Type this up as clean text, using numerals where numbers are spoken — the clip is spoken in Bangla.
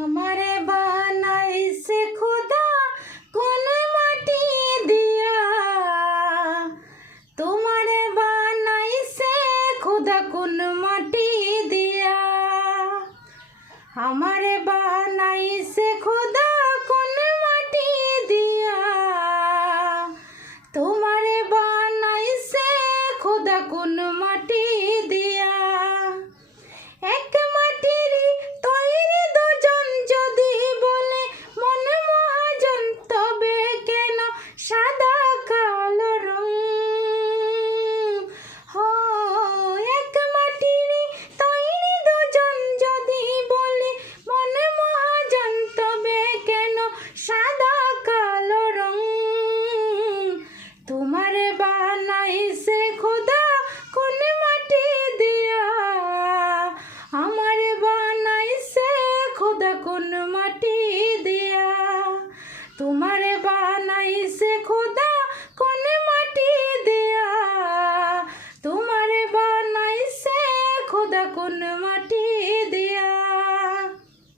हमारे बनाइसे खुदा कौन माटी दिया, तुम्हारे बनाइसे खुदा कौन माटी दिया, हमारे बनाइसे खुदा कौन माटी दिया, तुम्हारे बनाइसे खुदा कौन माटी दिया। एक माटिर तैरी दुজন যদি বলে মন মহাজন, তবে কেন সাদা কালো রং? হো এক মাটির তৈরি দুজন যদি বলে মন মহাজন, তবে কেন সাদা কালো রং? তোমারে বানাইছে খোদা কোন মাটি দিয়া, हमारे बनाइसे खुदा कौन माटी दिया, तुम्हारे बनाइसे खुदा कौन माटी दिया, तुम्हारे बनाइसे खुदा कौन माटी दिया।